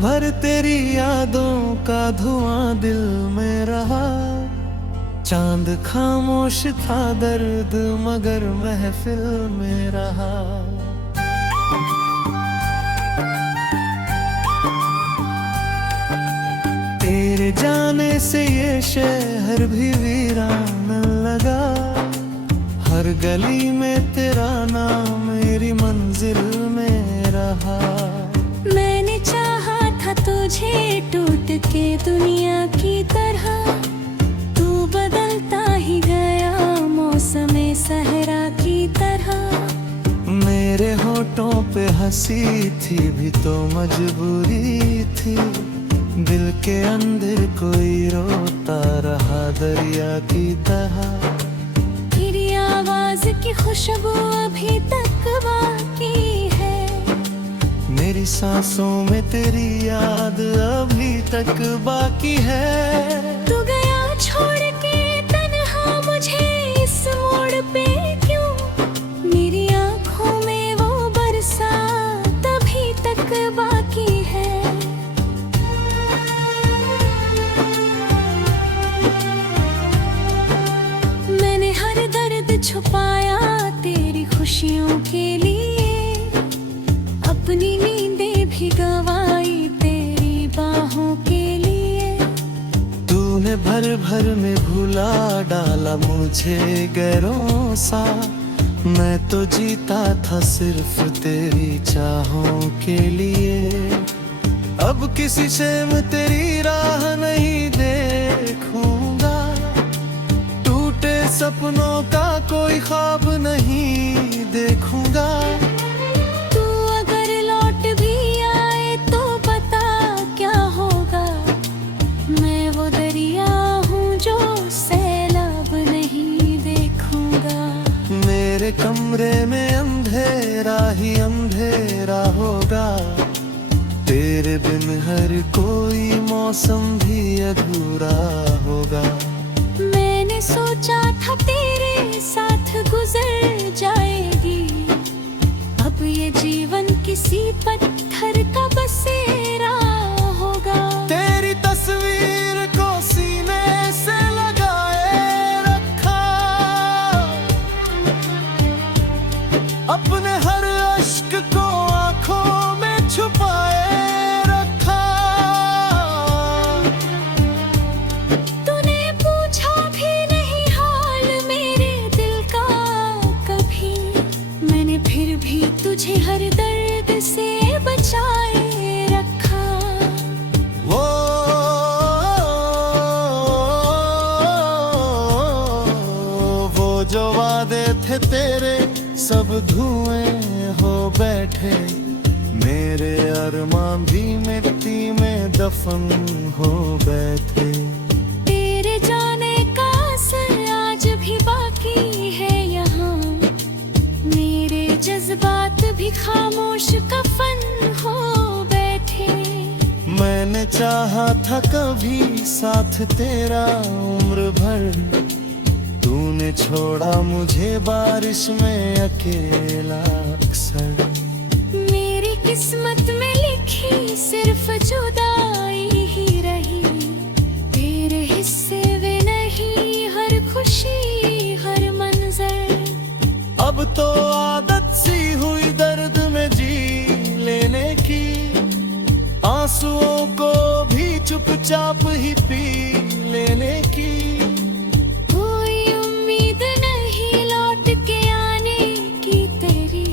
भर तेरी यादों का धुआं दिल में रहा। चांद खामोश था दर्द मगर महफिल में रहा। तेरे जाने से ये शहर भी वीरान लगा। हर गली में तेरा नाम मेरी मंजिल में रहा। मैंने चाहा था तुझे टूट के दुनिया की तरह, तू बदलता ही गया मौसम सहरा की तरह। मेरे होठों पे हंसी थी भी तो मजबूरी थी। दिल के अंदर कोई रोता रहा दरिया की तरह। तेरी आवाज की खुशबू अभी तक बाकी है। मेरी सांसों में तेरी याद अभी तक बाकी है। तू गया छोड़ के तन्हा मुझे इस मोड़ पे क्यों? मेरी आंखों में वो बरसात अभी तक बाकी है। मैंने हर दर्द छुपाया तेरी खुशियों के लिए। अपनी नींदें भी गंवाई तेरी बाहों के लिए। तूने भर भर में भुला डाला मुझे गैरों सा। मैं तो जीता था सिर्फ तेरी चाहों के लिए। अब किसी से मैं तेरी राह नहीं देखूंगा। टूटे सपनों का कोई ख्वाब नहीं देखूंगा। तू अगर लौट भी आए तो पता क्या होगा। मैं वो दरिया हूँ जो सैलाब नहीं देखूंगा। मेरे कमरे में अंधेरा ही अंधेरा होगा। तेरे बिन हर कोई मौसम भी अधूरा होगा। मैंने सोचा था तेरे साथ गुजर जाएगी। अब ये जीवन किसी पत्थर का बसेरा होगा। तेरी तस्वीर को सीने से लगाए रखा। अपने हर अश्क को आंखों में छुपाए रखा। तूने पूछा भी नहीं हाल मेरे दिल का कभी। मैंने फिर भी तुझे हर दर्द से बचाए रखा। वो जो वादे थे तेरे सब धुएं हो बैठे। मेरे अरमां भी मिट्टी में दफन हो बैठे। तेरे जाने का असर आज भी बाकी है यहाँ। मेरे जज्बात भी खामोश कफन हो बैठे। मैंने चाहा था कभी साथ तेरा उम्र भर। तूने छोड़ा मुझे बारिश में अकेला अक्सर। मेरी किस्मत में लिखी सिर्फ जुदाई ही रही। तेरे हिस्से वे नहीं हर खुशी हर मंजर। अब तो आदत सी हुई दर्द में जी लेने की। आंसुओं को भी चुपचाप ही पी लेने की। कोई उम्मीद नहीं लौट के आने की तेरी।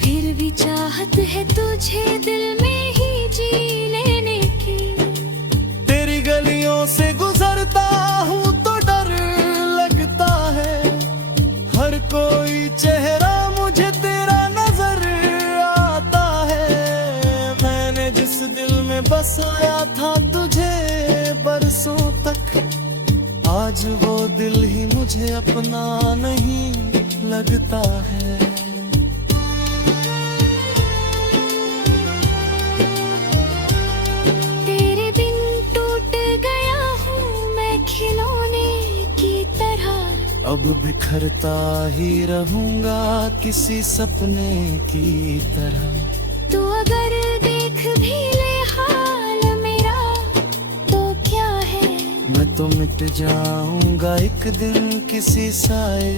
फिर भी चाहत है तुझे दिल में ही जी लेने की। तेरी गलियों से गुजरता हूँ तो डर लगता है। हर कोई चेहरा मुझे तेरा नजर आता है। मैंने जिस दिल में बसाया था तुझे बरसों तक। आज वो दिल ही मुझे अपना नहीं लगता है। तेरे बिन टूट गया हूँ मैं खिलौने की तरह। अब बिखरता ही रहूंगा किसी सपने की तरह। तू अगर देख भी ले तो मिट जाऊंगा एक दिन किसी साए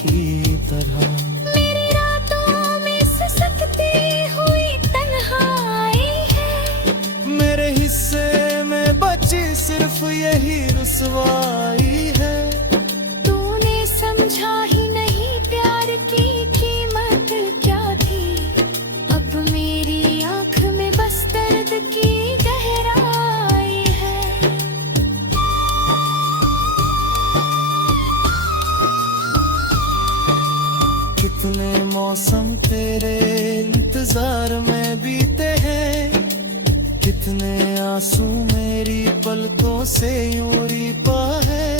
की तरह। मेरी रातों में सिसकती हुई तन्हाई है, मेरे हिस्से में बची सिर्फ यही रुसवाई है। तूने समझा ही नहीं प्यार की कीमत क्या थी, अब मेरी आंख में बस दर्द की गहराई है। कितने मौसम तेरे इंतजार में बीते हैं, कितने आंसू मेरी पलकों से यूं रिपा है।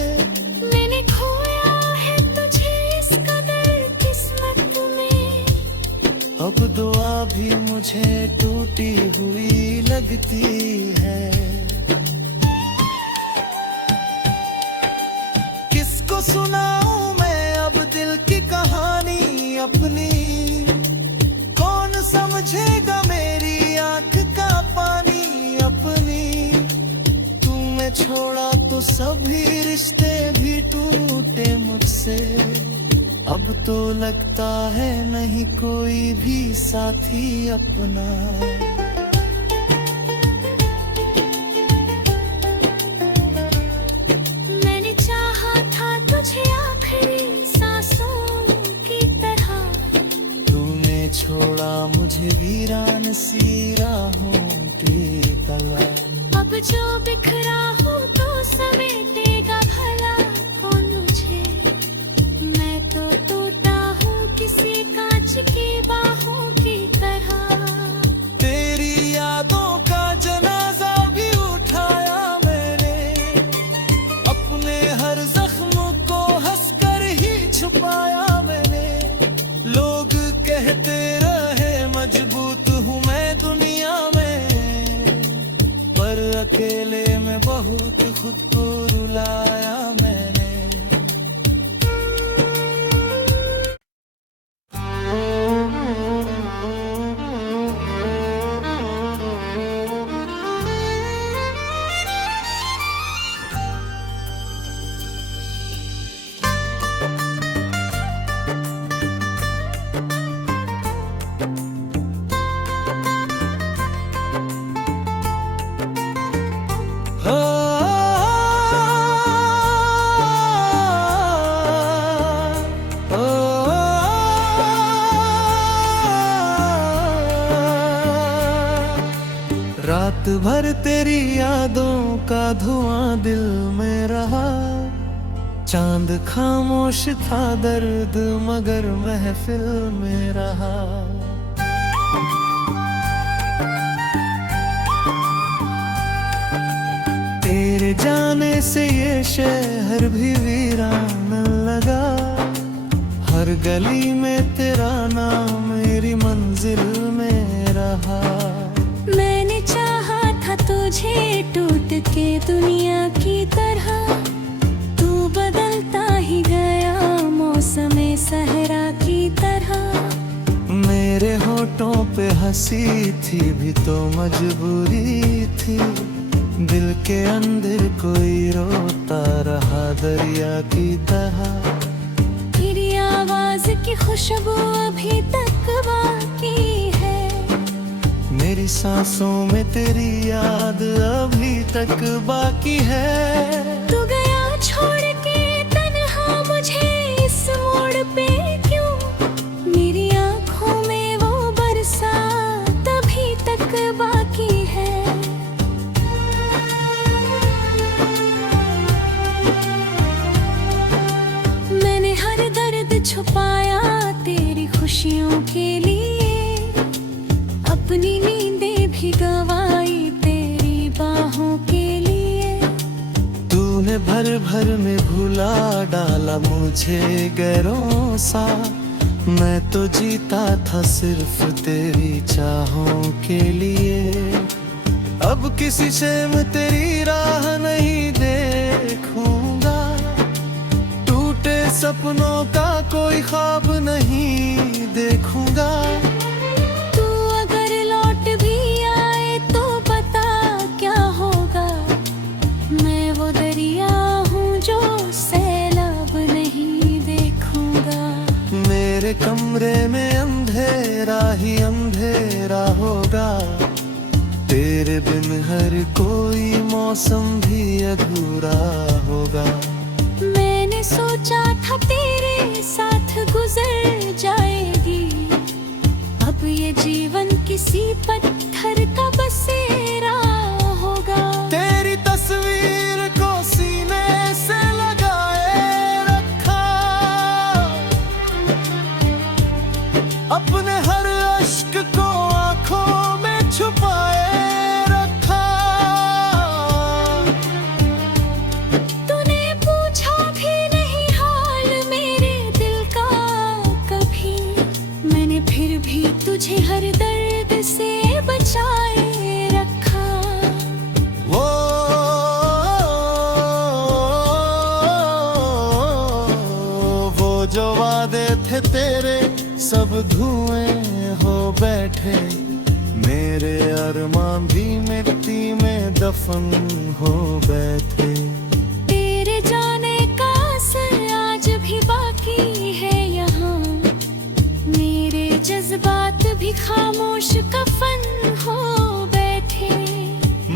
मैंने खोया है तुझे इस कदर किस्मत में, अब दुआ भी मुझे टूटी हुई लगती है। किसको सुनाऊं मैं अब दिल की कहानी अपनी, कौन समझेगा मेरी आंख का पानी अपनी। तूने छोड़ा तो सभी रिश्ते भी टूटे मुझसे, अब तो लगता है नहीं कोई भी साथी अपना। मैंने चाहा था तुझे आखिरी सांसों की तरह, तूने छोड़ा मुझे वीरान सी राहों की तरह। अब जो बिखरा हूँ तो समेटेगा भला कौन मुझे। मैं तो टूटा हूँ किसी कांच की बाहों की तरह। तेरी यादों का जनाजा भी उठाया मैंने, अपने हर जख्म को हंसकर ही छुपाया मैंने। लोग कहते रहे मजबूत हूँ मैं दुनिया में, पर अकेले में बहुत खुद को रुलाया मैंने। रात भर तेरी यादों का धुआं दिल में रहा, चांद खामोश था दर्द मगर महफिल में रहा। तेरे जाने से ये शहर भी वीरान लगा, हर गली में तेरा नाम मेरी मंजिल में रहा। मैंने चाहा था तुझे टूट के दुनिया की तरह, तू बदलता ही गया मौसम सहरा की तरह। मेरे होठों पे हंसी थी भी तो मजबूरी थी, दिल के अंदर कोई रोता रहा दरिया की तरह। तेरी आवाज की खुशबू अभी तक बाकी है, मेरी सांसों में तेरी याद अभी तक बाकी है। तू गया छोड़ के तन्हा मुझे इस मोड़ पे क्यों, मेरी आंखों में वो बरसात अभी तक बाकी है। मैंने हर दर्द छुपाया तेरी खुशियों के लिए, अपनी नींदें भी गवाई तेरी बाहों के लिए। तूने भर भर में भुला डाला मुझे गैरों सा, मैं तो जीता था सिर्फ तेरी चाहों के लिए। अब किसी से मैं तेरी राह नहीं देखूंगा, टूटे सपनों का कोई ख्वाब नहीं देखूंगा। तू अगर लौट भी आए तो पता क्या होगा, मैं वो दरिया मेरे कमरे में अंधेरा ही अंधेरा होगा, तेरे बिन हर कोई मौसम भी अधूरा होगा। मैंने सोचा था तेरे साथ गुजर जाएगी, अब ये जीवन किसी पत्थर का बसेरा होगा। तेरी तस्वीर को सीने से लगाए रखा, अपने हर अश्क को आंखों में छुपाए रखा। तूने पूछा भी नहीं हाल मेरे दिल का कभी, मैंने फिर भी तुझे हर दर्द से बचाए रखा। वो जो वादे थे तेरे सब धुएं हो बैठे, मेरे अरमान भी मिट्टी में दफन हो बैठे। तेरे जाने का असर आज भी बाकी है यहाँ, मेरे जज्बात भी खामोश कफन हो बैठे।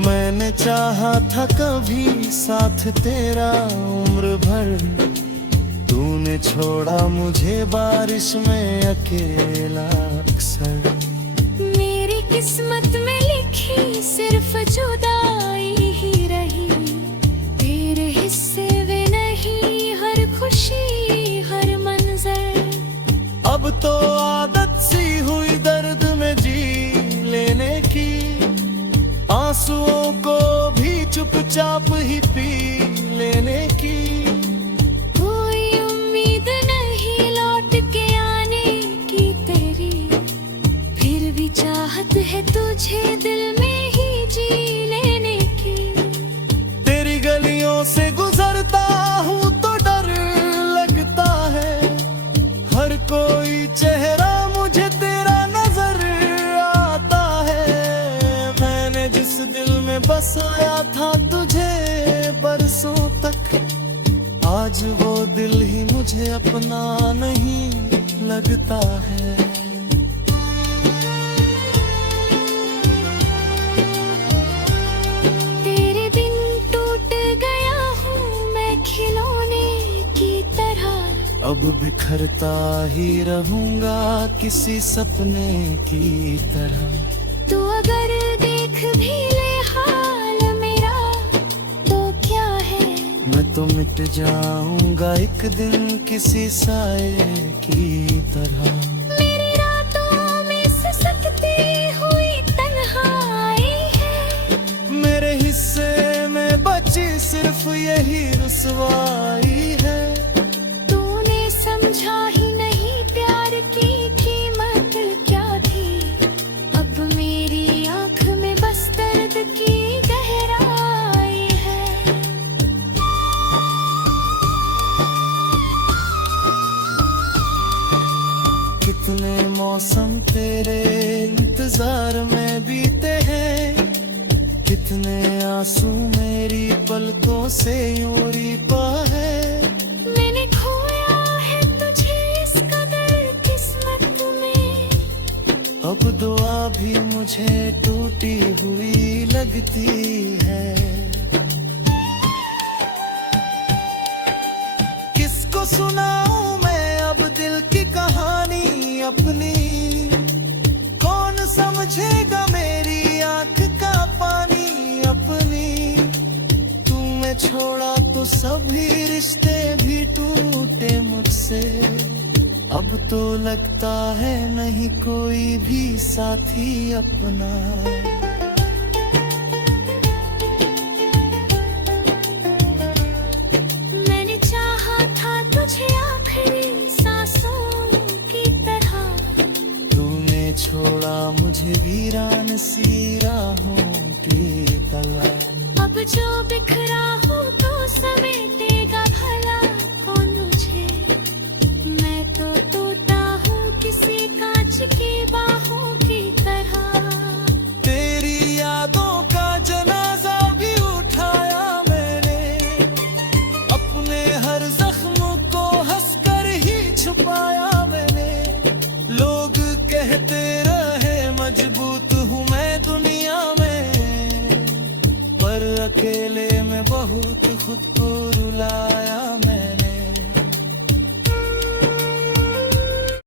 मैंने चाहा था कभी साथ तेरा उम्र भर, तूने छोड़ा मुझे बारिश में अकेला अक्सर। मेरी किस्मत में लिखी सिर्फ जुदाई ही रही, तेरे हिस्से वे नहीं हर खुशी हर मंजर। अब तो आदत सी हुई दर्द में जी लेने की, आंसुओं को भी चुपचाप ही पी लेने की। कोई उम्मीद नहीं लौट के आने की तेरी, फिर भी चाहत है तुझे दिल में ही जी लेने की। तेरी गलियों से गुजरता हूँ तो डर लगता है, हर कोई चेहरा मुझे तेरा नजर आता है। मैंने जिस दिल में बसाया था तुझे बरसों तक, आज वो दिल ही मुझे अपना नहीं लगता है। तेरे बिन टूट गया हूँ मैं खिलौने की तरह, अब बिखरता ही रहूंगा किसी सपने की तरह। तू अगर देख भी ले हाल मेरा तो क्या है, मैं तो मिट जाऊंगा एक दिन किसी साए की तरह। मेरी रातों में सिसकती हुई तन्हाई है, मेरे हिस्से में बची सिर्फ यही रुसवाई है। तूने समझा ही नहीं प्यार की कीमत क्या थी, अब मेरी आंख में बस दर्द की गहराई है। कितने मौसम तेरे इंतजार में बीते हैं, कितने आंसू मेरी पलकों से यूं रिपा है। मैंने खोया है तुझे इस कदर किस्मत में, अब दुआ भी मुझे टूटी हुई लगती है। किसको सुनाऊं मैं अब दिल की कहानी अपनी, कौन समझेगा मेरी आंख का पानी अपनी। तूने छोड़ा तो सभी रिश्ते भी टूटे मुझसे, अब तो लगता है नहीं कोई भी साथी अपना। मैंने चाहा था तुझे आखिरी सांसों की तरह, तूने छोड़ा मुझे वीरान सी राहों की तरह। अब जो बिखरा हो तो समेटेगा भला कौन मुझे, मैं तो टूटा हूँ किसी कांच की बाहों की तरह। तेरी यादों का जनाजा भी उठाया मैंने, अपने हर जख्म को हंसकर ही छुपाया मैंने। बहुत खुद को रुलाया